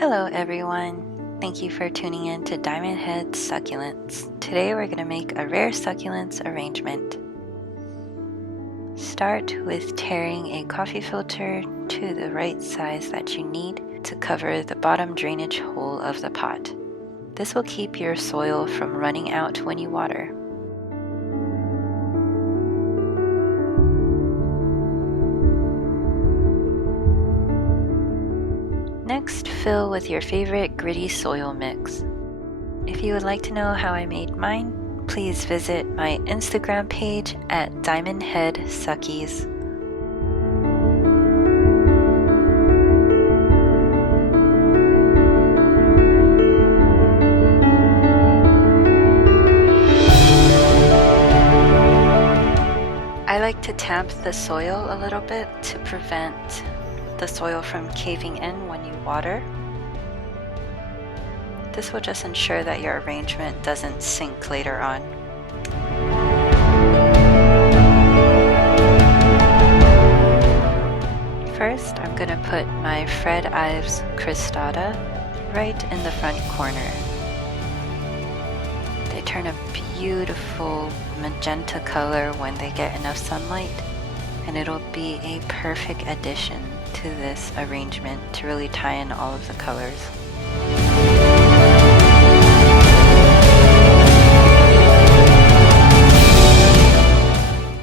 Hello everyone, thank you for tuning in to Diamond Head Succulents. Today we're going to make a rare succulents arrangement. Start with tearing a coffee filter to the right size that you need to cover the bottom drainage hole of the pot. This will keep your soil from running out when you water. Next, fill with your favorite gritty soil mix. If you would like to know how I made mine, please visit my Instagram page at Diamond Head Suckies. I like to tamp the soil a little bit to prevent the soil from caving in when you water. This will just ensure that your arrangement doesn't sink later on. First, I'm going to put my Fred Ives cristata right in the front corner. They turn a beautiful magenta color when they get enough sunlight, and it'll be a perfect addition to this arrangement to really tie in all of the colors.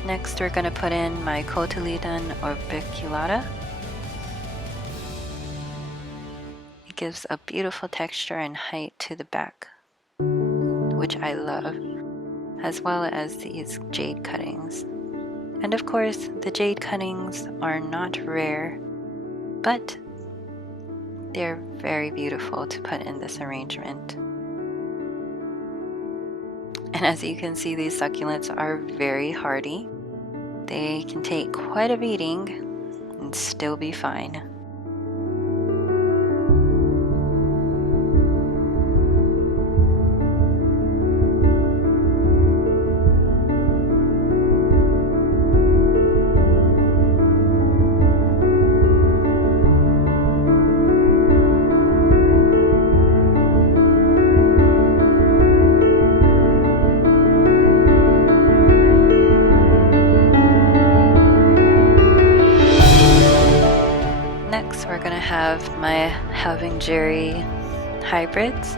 Next, we're going to put in my Cotyledon orbiculata. It gives a beautiful texture and height to the back, which I love, as well as these jade cuttings. And of course, the jade cuttings are not rare, but they're very beautiful to put in this arrangement. And as you can see, these succulents are very hardy. They can take quite a beating and still be fine. Next, we're going to have my Halving hybrids.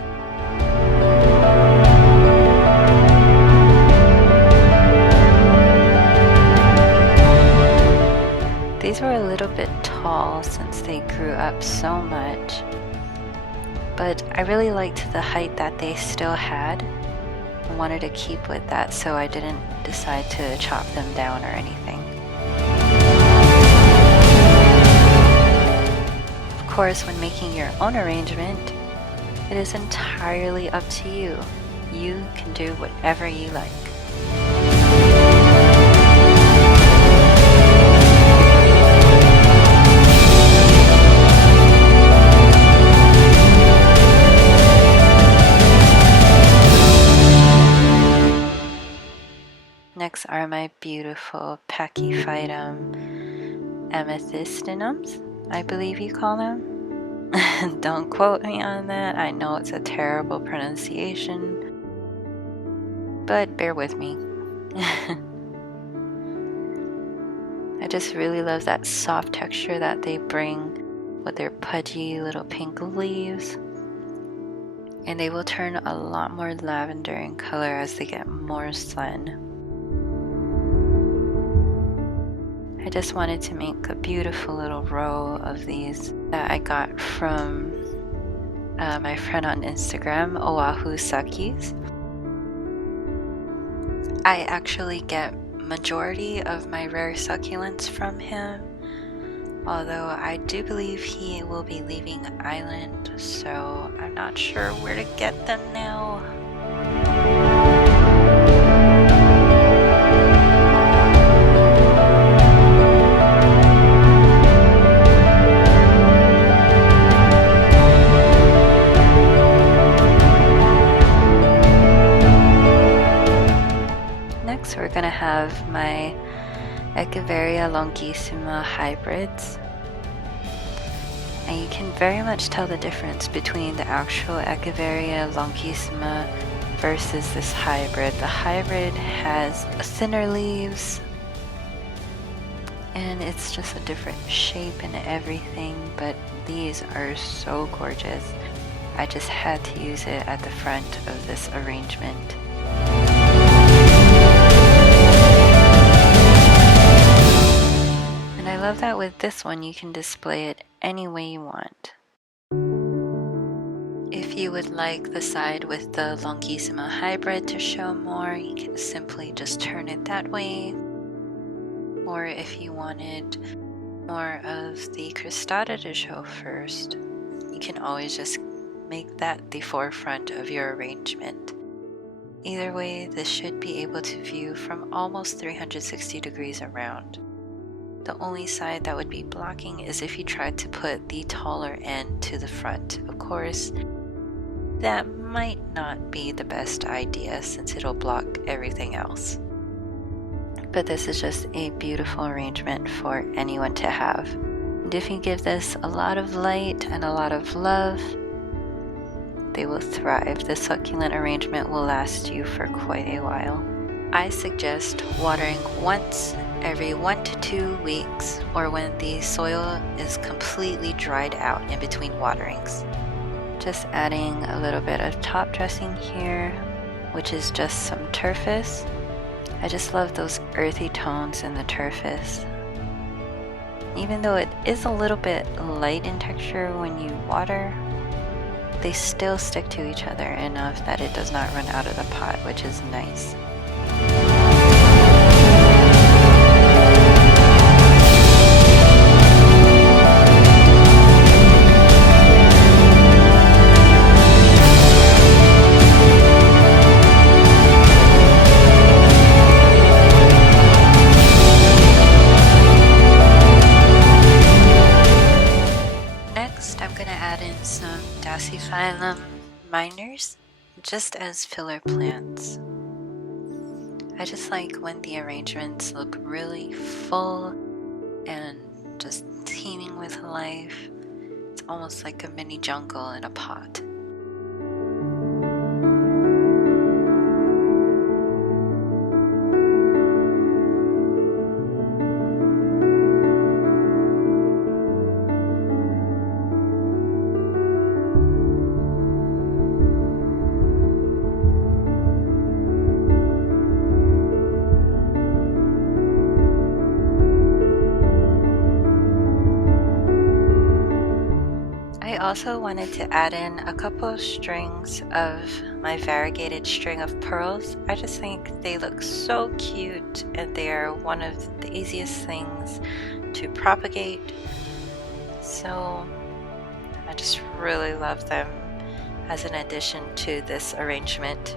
These were a little bit tall since they grew up so much, but I really liked the height that they still had. I wanted to keep with that, so I didn't decide to chop them down or anything. Of course, when making your own arrangement, it is entirely up to you. You can do whatever you like. Next are my beautiful Pachyphytum amethystinums, I believe you call them. Don't quote me on that. I know it's a terrible pronunciation, but bear with me. I just really love that soft texture that they bring with their pudgy little pink leaves. And they will turn a lot more lavender in color as they get more sun. I just wanted to make a beautiful little row of these that I got from my friend on Instagram, Oahu Suckies. I actually get majority of my rare succulents from him, although I do believe he will be leaving the island, so I'm not sure where to get them now. We're going to have my Echeveria longissima hybrids, And you can very much tell the difference between the actual Echeveria longissima versus this hybrid. The hybrid has thinner leaves, and it's just a different shape and everything, but these are so gorgeous. I just had to use it at the front of this arrangement. And I love that with this one you can display it any way you want. If you would like the side with the longissima hybrid to show more, you can simply just turn it that way. Or if you wanted more of the cristata to show first, you can always just make that the forefront of your arrangement. Either way, this should be able to view from almost 360 degrees around. The only side that would be blocking is if you tried to put the taller end to the front. Of course, that might not be the best idea since it'll block everything else. But this is just a beautiful arrangement for anyone to have. And if you give this a lot of light and a lot of love, they will thrive. The succulent arrangement will last you for quite a while. I suggest watering once every 1 to 2 weeks, or when the soil is completely dried out in between waterings. Just adding a little bit of top dressing here, which is just some turfus. I just love those earthy tones in the turfus. Even though it is a little bit light in texture when you water, they still stick to each other enough that it does not run out of the pot, which is nice. Minors, just as filler plants. I just like when the arrangements look really full and just teeming with life. It's almost like a mini jungle in a pot. I also wanted to add in a couple strings of my variegated string of pearls. I just think they look so cute, and they are one of the easiest things to propagate. So I just really love them as an addition to this arrangement.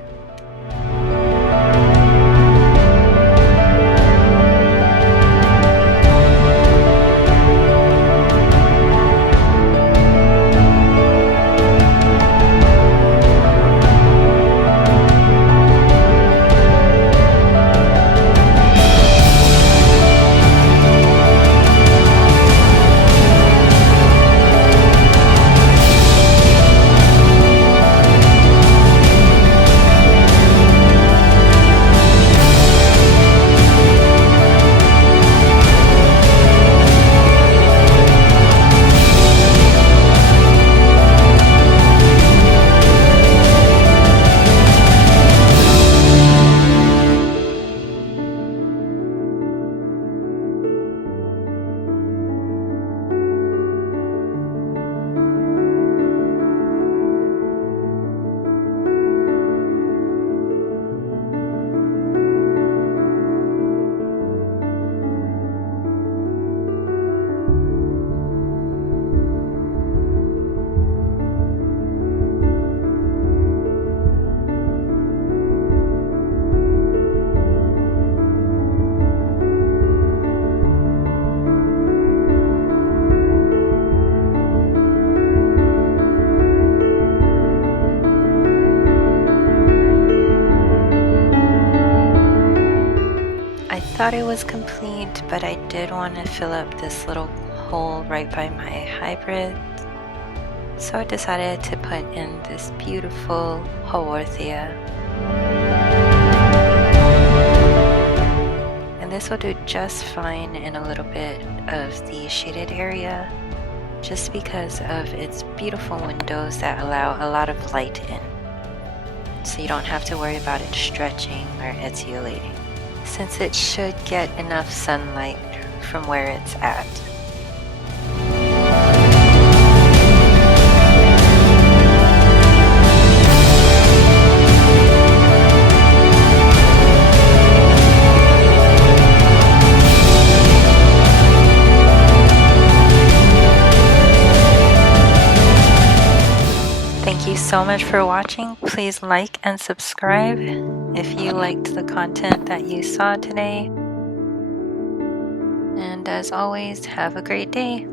Thought it was complete, but I did want to fill up this little hole right by my hybrid, So I decided to put in this beautiful Haworthia. And this will do just fine in a little bit of the shaded area, just because of its beautiful windows that allow a lot of light in. So you don't have to worry about it stretching or etiolating, since it should get enough sunlight from where it's at. Thank you so much for watching. Please like and subscribe if you liked the content that you saw today. And as always, have a great day.